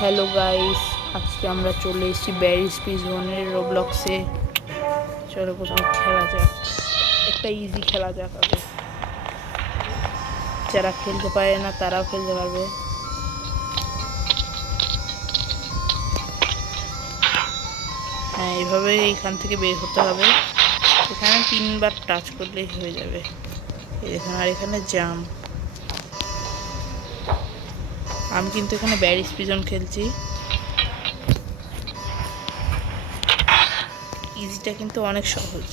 Hello guys, আজকে আমরা চলে এসেছি ব্যারিজ পিজনের রোবলক্সে। চলো প্রথমে খেলা যাক, একটা ইজি খেলা যাক আগে। যারা খেলতে পারে না তারাও খেলতে পারবে। হ্যাঁ, এইভাবে এইখান থেকে বের হতে হবে। এখানে 3বার টাচ করলেই হয়ে যাবে। আর এখানে জাম্প। আমি কিন্তু এখানে ব্যারিজ পিজন খেলছি। ইজিটা কিন্তু অনেক সহজ।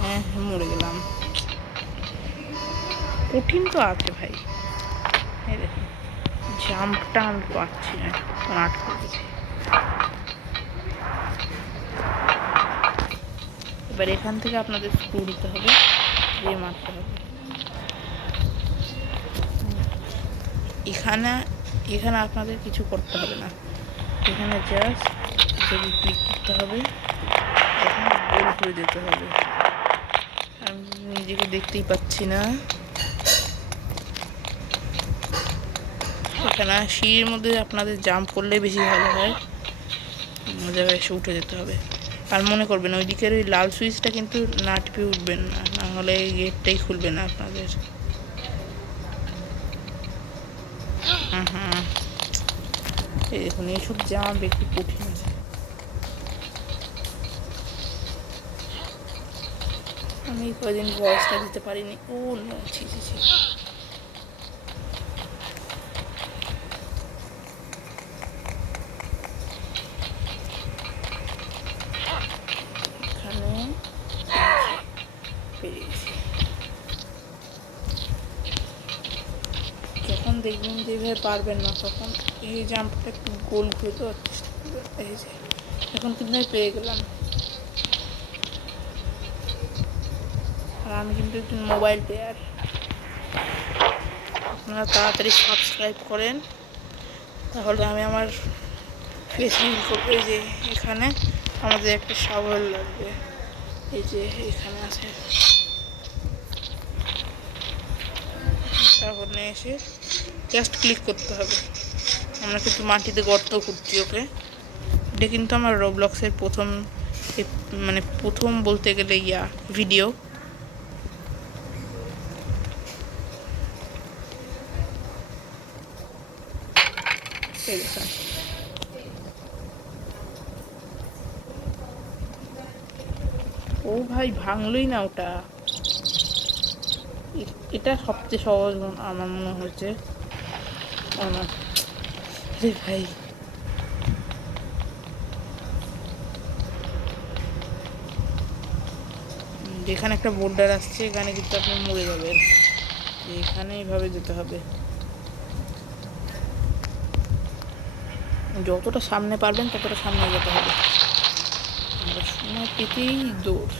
হ্যাঁ, মরে গেলাম। কঠিন তো আছে ভাই। এই দেখুন, জাম্পটা আমি পাচ্ছি না, আটকে গেছি। এবার এখান থেকে আপনাদের স্ক্রু দিতে হবে, দিয়ে মারতে হবে। এখানে এখানে আপনাদের কিছু করতে হবে না, এখানে জাস্ট যদি ক্লিক করতে হবে, এখানে গোল করে দিতে হবে। আমি নিজেকে দেখতেই পাচ্ছি না। এখানে সিঁড়ির মধ্যে আপনাদের জাম্প করলে বেশি ভালো হয়, জায়গায় এসে উঠে যেতে হবে। আর মনে করবেন ওই দিকের ওই লাল সুইচটা কিন্তু না টিপে উঠবেন না, নাহলে এই গেটটাই খুলবে না আপনাদের। এই দেখুন, এইসব জাম্প একটু কঠিন আছে। আমি কদিন ভয়েসটা দিতে পারিনি। ও নো, ছি ছি ছি। এখানে পেরেছি। যখন দেখবেন যে এভাবে পারবেন না, তখন এই জাম্পটা একটু গোল করে দেওয়ার চেষ্টা করবেন। এই যে এখন কিন্তু আমি পেয়ে গেলাম। আর আমি কিন্তু একজন মোবাইল প্লেয়ার। আপনারা তাড়াতাড়ি সাবস্ক্রাইব করেন, তাহলে আমি আমার ফেস রিভিল করবো। এই যে এখানে আমাদের একটা শাওয়ার লাগবে, এই যে এখানে আছে। শাওয়ার নিয়ে এসে জাস্ট ক্লিক করতে হবে। আমরা কিন্তু মাটিতে গর্ত করছি। ওকে, এটা কিন্তু আমার রোবলক্সের প্রথম বলতে গেলে ভিডিও। ও ভাই, ভাঙলই না ওটা। এটা সবচেয়ে সহজ আমার মনে হয়েছে। ভাই, যেখানে একটা বোর্ডার আসছে, এখানে কিন্তু আপনি মরে যাবেন। এখানে এইভাবে যেতে হবে, যতটা সামনে পারবেন ততটা সামনে যেতে হবে। আমরা সময় পেতেই দৌড়।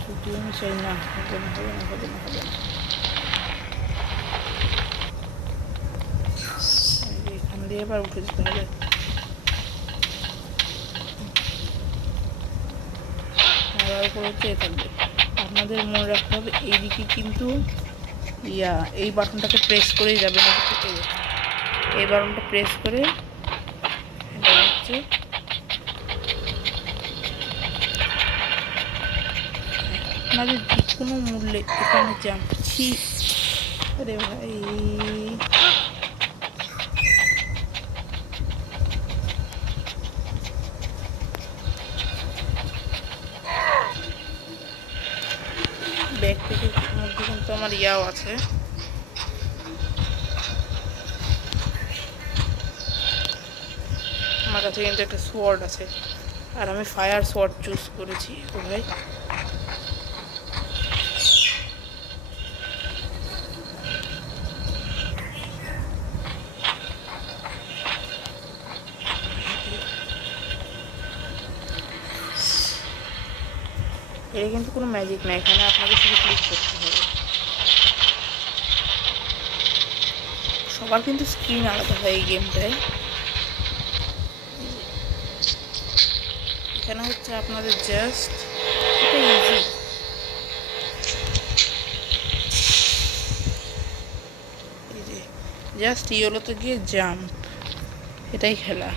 ছুটি আমি চাই না, হবে না, হবে না, হবে না, হবে না। এখান দিয়ে এবার উঠে যেতে হবে। আবার উপরে চেয়ে থাকবে। আপনাদের মনে রাখতে হবে, এইদিকে কিন্তু এই বাটনটাকে প্রেস করেই যাবেন। এই বাটনটা প্রেস করে হচ্ছে আপনাদের যে কোনো মূল্যে এখানে যাচ্ছি। আরে ভাই, ব্যাগ থেকে মধ্যে কিন্তু আমার আছে। আমার কাছে কিন্তু একটা সোয়ার্ড আছে, আর আমি ফায়ার সোয়ার্ড চুজ করেছি। ও ভাই, এটা কিন্তু কোনো ম্যাজিক না, এখানে আপনাকে শুধু ক্লিক করতে হবে। সবার কিন্তু স্ক্রিন আলাদা হয় এই গেমটায়। এখানে হচ্ছে আপনাদের জাস্ট এটা ইজি। এই যে জাস্ট ইয়েলোতে গিয়ে জাম্প, এটাই খেলা।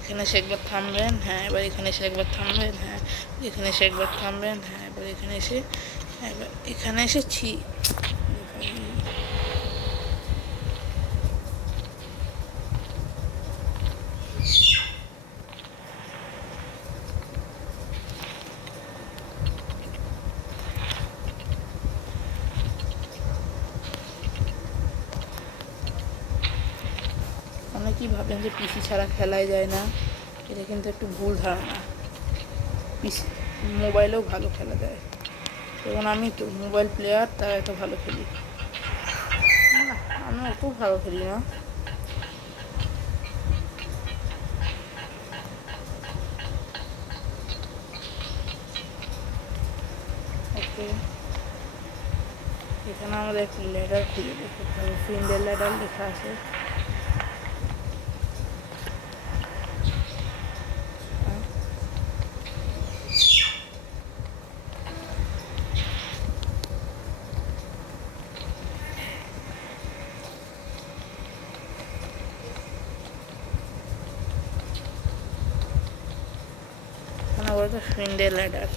এখানে এসে একবার থামবেন, হ্যাঁ এবার এখানে এসে একবার থামবেন, হ্যাঁ এখানে এসে একবার থামবেন, হ্যাঁ এবার এখানে এসে, এবার এখানে এসেছি। অনেকেই ভাবেন যে পিসি ছাড়া খেলাই যায় না, এটা কিন্তু একটু ভুল ধারণা। পিসি মোবাইলেও ভালো খেলা যায়, যেমন আমি তো মোবাইল প্লেয়ার, তাই এত ভালো খেলি না, আমি অত ভালো খেলি না। ওকে, এখানে আমাদের একটি ল্যাডার খুঁজে বের করতে হবে, ফ্রেন্ডের ল্যাডার লেখা আছে। এখানে বলতে ফ্রেন্ডের ল্যাডার।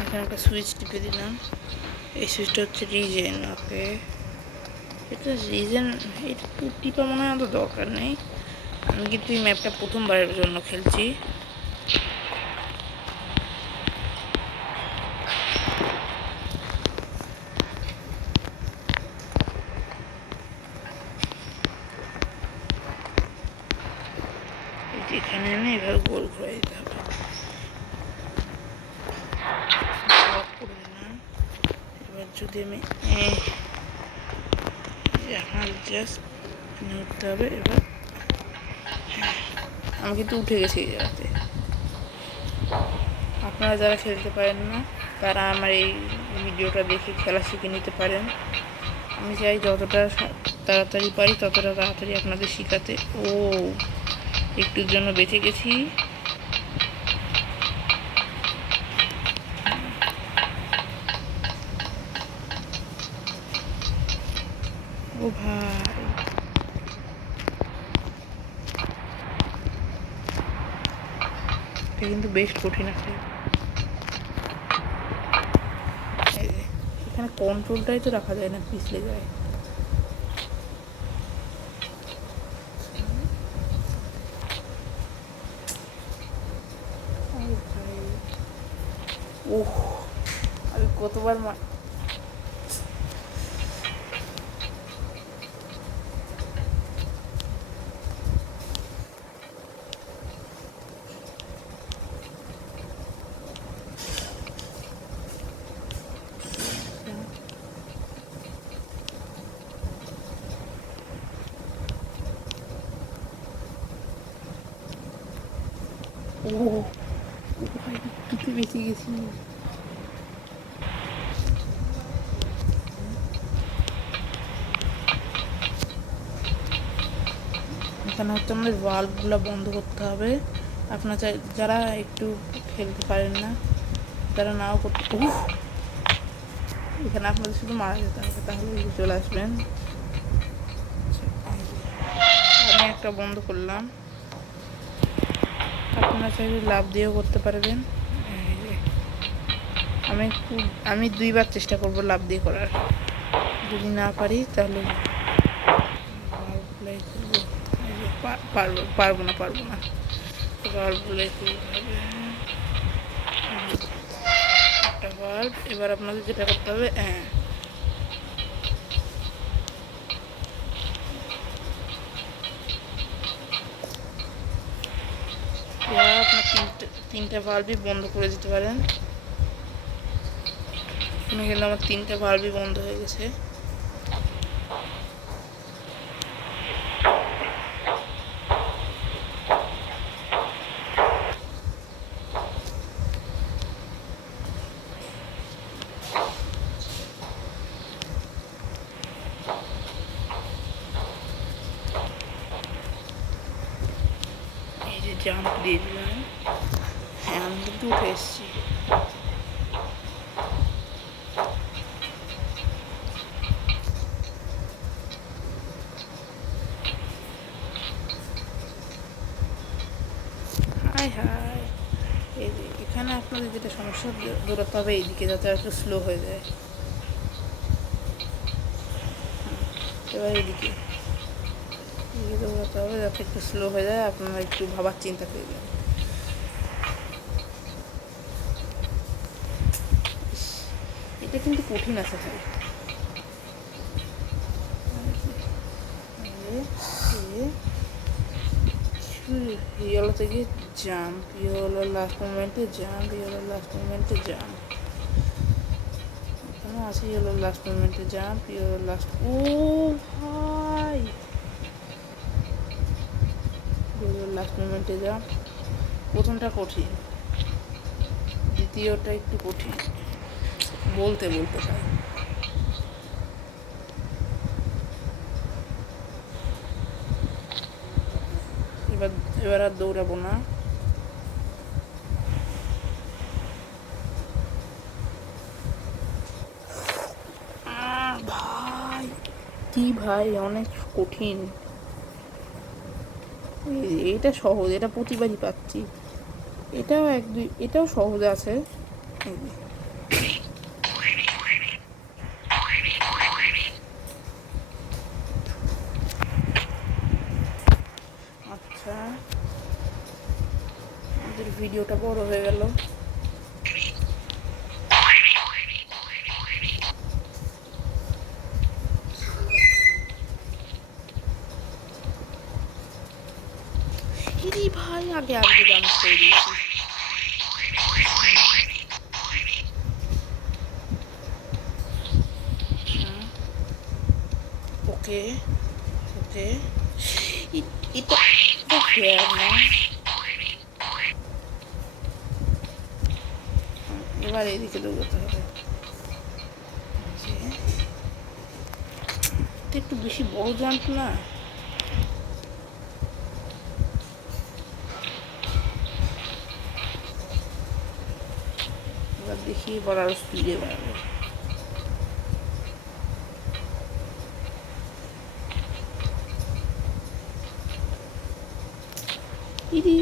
এখানে একটা সুইচ টিপে দিলাম, এই সুইচটা হচ্ছে রিজেন। ওকে, এটা রিজেন, এটা টিপা মনে হয় অত দরকার নেই। আমি কিন্তু এই ম্যাপটা প্রথমবারের জন্য খেলছি। এখানে এনে এভাবে গোল ঘুরে দিতে হবে। করে দিলাম। এবার যদি আমি এখন জাস্ট উঠতে হবে। এবার আমি কিন্তু উঠে গেছি এই জায়গাতে। আপনারা যারা খেলতে পারেন না, তারা আমার এই ভিডিওটা দেখে খেলা শিখে নিতে পারেন। আমি চাই যতটা তাড়াতাড়ি পারি ততটা তাড়াতাড়ি আপনাদের শেখাতে। ও, একটুর জন্য বেঁচে গেছি। ও ভাই, এটা কিন্তু বেশ কঠিন একটা। এখানে কন্ট্রোলটাই তো রাখা যায় না, পিছলে যায়। ওহ, আমি কতবার ও ভাই, একটুতে বেঁচে গেছি। এখানে হচ্ছে আমাদের ভাল্বগুলো বন্ধ করতে হবে। আপনারা যারা একটু খেলতে পারেন না, তারা নাও করতে, এখানে আপনাদের শুধু মারা যেতে হবে, তাহলে চলে আসবেন। আমি একটা বন্ধ করলাম। আপনারা চাইলে লাভ দিয়েও করতে পারবেন। আমি 2বার চেষ্টা করব লাভ দিয়ে করার, যদি না পারি তাহলে পারবো না একটা ভাল্ব। এবার আপনাদের যেটা করতে হবে, আপনার তিনটা ভাল্বই বন্ধ করে দিতে পারেন। এখানে কিন্তু আমার 3টে ভাল্বই বন্ধ হয়ে গেছে। জাম্প দিয়ে দিলাম। হ্যাঁ, আমি কিন্তু উঠে এসেছি। হাই হাই, এই যে এখানে আপনাদের যেটা সমস্যা, দৌড়াতে হবে এইদিকে যাতে একটু স্লো হয়ে যায়। এবার এদিকে দৌড়াতে হবে যাতে একটু স্লো হয়ে যায়, আপনারা একটু ভাবার চিন্তা করে দেন। এটা কিন্তু কঠিন আছে ভাই। ইয়েলো থেকে জাম্প, ইয়েলো লাস্ট মোমেন্টে জাম্প, ইয়েলো লাস্ট মোমেন্টে জাম্প। এখানে আছে ইয়েলো লাস্ট মোমেন্টে জাম্প, ইয়েলো লাস্ট। ও ভাই, ইয়েলো লাস্ট মোমেন্টে জাম্প। প্রথমটা কঠিন, দ্বিতীয়টা একটু কঠিন বলতে বলতে ভাই। এবার আর দৌড়াবো না। ভাই কি ভাই, অনেক কঠিন। এটা সহজ, এটা প্রতিবারই পাচ্ছি। এটাও এটাও সহজ আছে। আচ্ছা, আমাদের ভিডিওটা বড় হয়ে গেল। ভাই আগে আগে জাম্প করে দিয়েছি। ওকে ওকে, এটা ফেয়ার না। এবার এইদিকে দৌড়াতে হবে। এটা একটু বেশি বড় জাম্প না? এবার দেখি, এবার আরো স্পিডে বাড়াবো। ইদি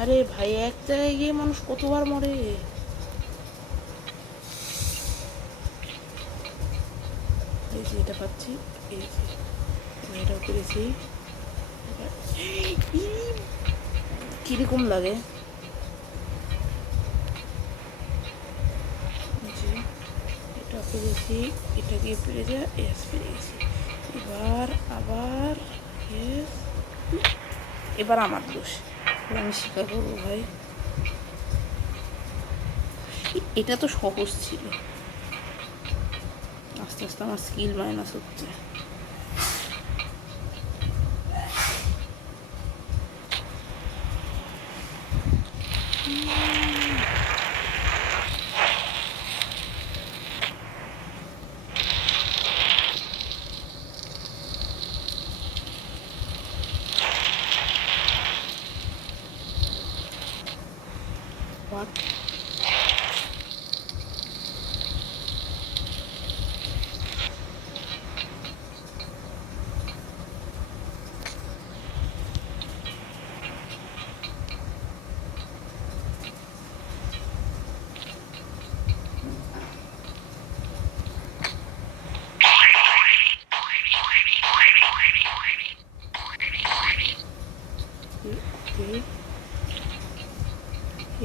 আরে ভাই, এক জায়গায় গিয়ে মানুষ কতবার মরে। এই যে এটা পাচ্ছি, এই যে এটাও পেরেছি। কিরকম লাগে? এটা পেরেছি, এটা গিয়ে পেরে যা, এস পেরে গেছি। এবার আবার এবার আমার দোষ, আমি স্বীকার করবো ভাই। এটা তো সহজ ছিল, আস্তে আস্তে আমার স্কিল মাইনাস হচ্ছে।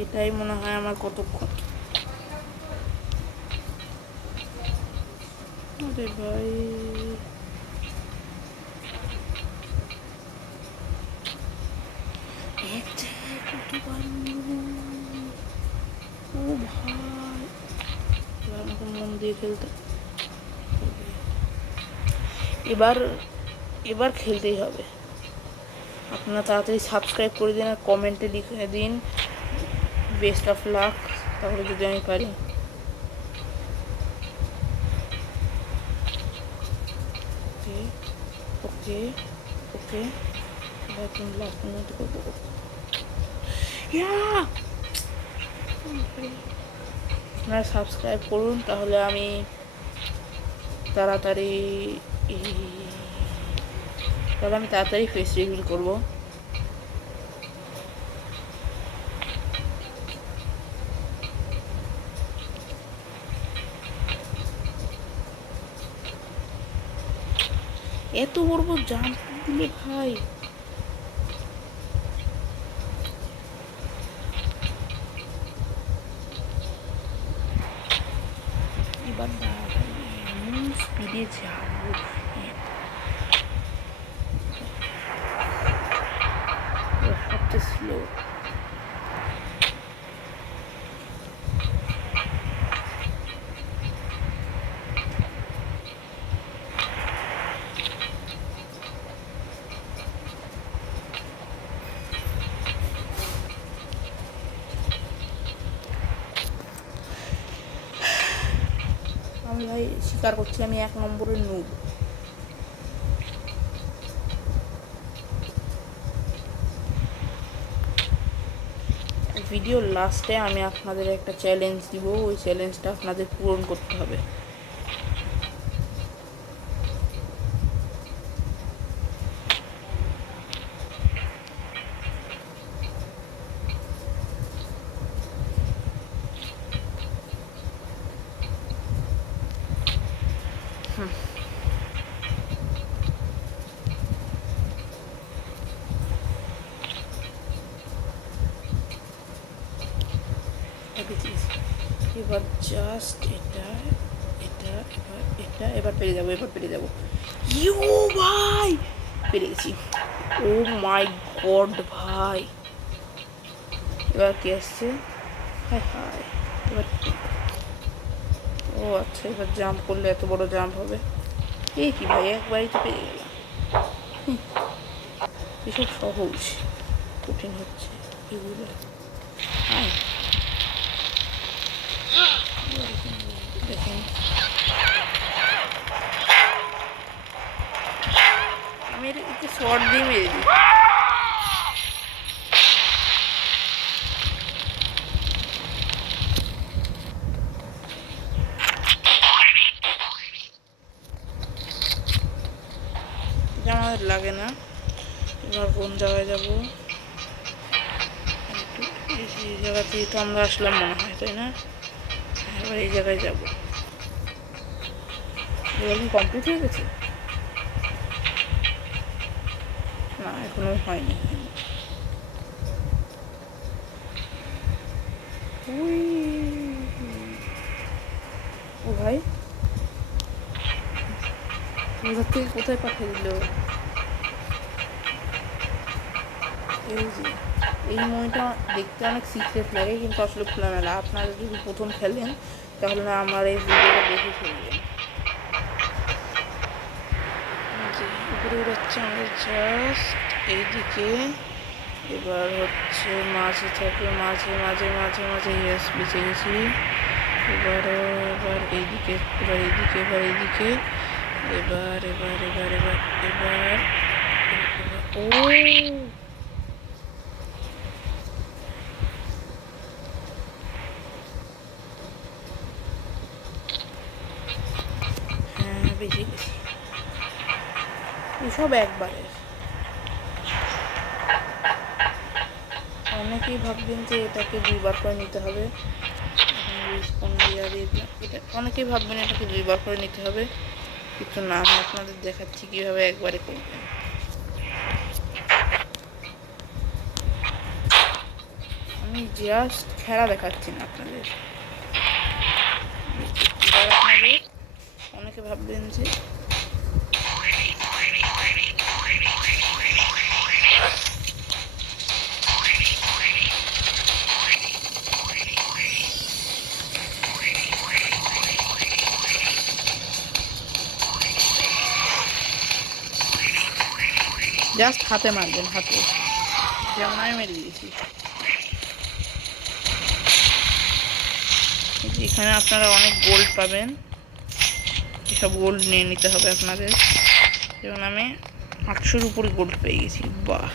এটাই মনে হয় আমার কতক্ষণ। আরে ভাই, ও ভাই, আমাকে মন দিয়ে খেলতে। এবার খেলতেই হবে। আপনারা তাড়াতাড়ি সাবস্ক্রাইব করে দিন আর কমেন্টে লিখে দিন বেস্ট অফ লাক, তাহলে যদি আমি পারি। ওকে ওকে, এবার তুমি লাফানোর মতো করবো। আপনারা সাবস্ক্রাইব করুন, তাহলে আমি তাড়াতাড়ি ফেস রিভিল করবো। এত বড় বড় জাম্প দিলে ভাই, এবার এমন স্পিডে যাবো, সবচেয়ে স্লো। আমি ভাই স্বীকার করছি, আমি 1 নম্বরের নুব। ভিডিওর লাস্টে আমি আপনাদের একটা চ্যালেঞ্জ দিব, ওই চ্যালেঞ্জটা আপনাদের পূরণ করতে হবে। এবার জাস্ট এটা এটা এবার এটা, এবার পেরে যাবো, এবার পেরে যাবো। ইউ ভাই, পেরে গেছি। ও মাই গড ভাই, এবার কি আসছে? হায় হায়, এবার ও আচ্ছা, এবার জাম্প করলে এত বড় জাম্প হবে। এই কি ভাই, একবারই তো পেরে গেলাম। এসব সহজ, কঠিন হচ্ছে এগুলো। হ্যাঁ দেখেন, আমি একটু শর্ট দিয়ে মেরে দিই। এটা আমাদের লাগে না। এবার কোন জায়গায় যাবো? এই জায়গাতেই তো আমরা আসলাম মনে হয়, তাই না? এবার এই জায়গায় যাবো। এবার কি কমপ্লিট হয়ে গেছে? না, এখনো হয়নি। ও ভাই, কোথা থেকে কোথায় পাঠিয়ে দিল? এই মইটা দেখতে অনেক সিক্রেট লাগে, কিন্তু আসলে খোলামেলা। আপনারা যদি প্রথম খেলেন তাহলে না আমার এই ভিডিওটা দেখে ফেলবেন। উপরে উড়াচ্ছে আমাদের জাস্ট এইদিকে। এবার হচ্ছে মাঝে থাকবে, মাঝে মাঝে মাঝে মাঝে ইয়েস বেঁচে গেছি। এবার এইদিকে, এবার এইদিকে, এবার এইদিকে, এবার এবার এবার এবার এবার ও হ্যাঁ, বেঁচে গেছি। এসব একবারে। অনেকেই ভাববেন যে এটাকে 2বার করে নিতে হবে। এটা অনেকেই ভাববেন এটাকে 2বার করে নিতে হবে, কিন্তু না, আমি আপনাদের দেখাচ্ছি কীভাবে একবারে করবেন। আমি জাস্ট খেলা দেখাচ্ছি না আপনাদের। অনেকে ভাববেন যে জাস্ট হাতে মারবেন, হাতে, যেমন আমি মেরে দিয়েছি। এখানে আপনারা অনেক গোল্ড পাবেন, এসব গোল্ড নিয়ে নিতে হবে আপনাদের। যেমন আমি 800-র উপরে গোল্ড পেয়ে গেছি, বাহ।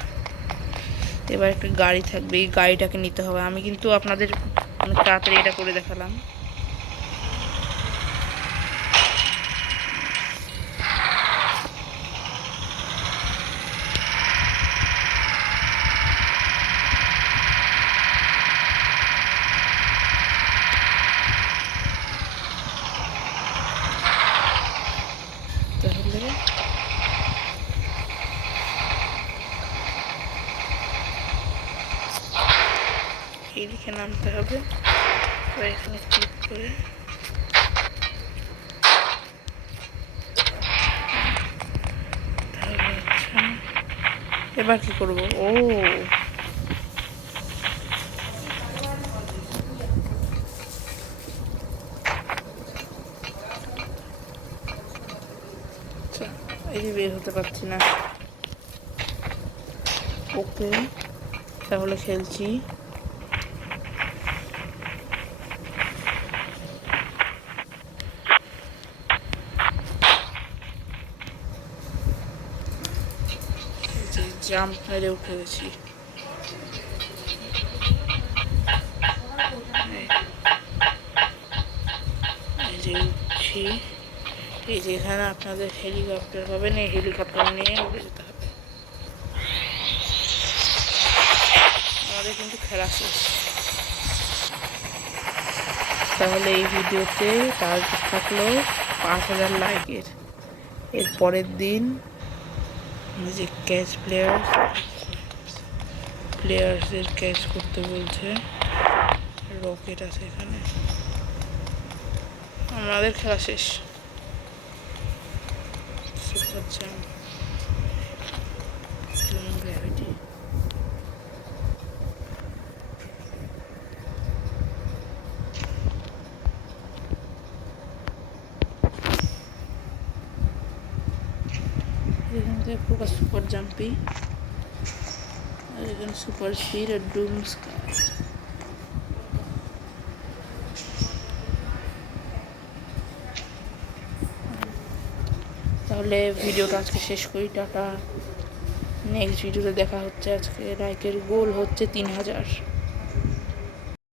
এবার একটা গাড়ি থাকবে, এই গাড়িটাকে নিতে হবে। আমি কিন্তু আপনাদের অনেক তাড়াতাড়ি এটা করে দেখালাম। তাহলে এইদিকে নামতে হবে, এবার এখানে ক্লিক করে তাহলে আচ্ছা এবার কি করব? ও আচ্ছা, এই যে বের হতে পারছি না। ওকে, তাহলে খেলছি। জাম্প মেরে উঠে গেছি। এই যে উঠছি, এই যে এখানে আপনাদের হেলিকপ্টার পাবেন, এই হেলিকপ্টার নিয়ে উড়ে যেতে হবে। আমাদের কিন্তু খেলা শেষ। তাহলে এই ভিডিওতে টার্গেট থাকলো 5000 লাইকের। এর পরের দিন যে ক্যাচ প্লেয়ার্সের ক্যাচ করতে বলছে, রকেট আছে এখানে। আমাদের খেলা শেষ। Super jump, gravity. এখান থেকে পুরো সুপার জাম্পি, আর এখানে সুপার স্পিড আর ডুম স্কাই। তাহলে ভিডিওটা আজকে শেষ করি, টাটা। নেক্সট ভিডিওতে দেখা হচ্ছে। আজকে লাইকের গোল হচ্ছে 3000।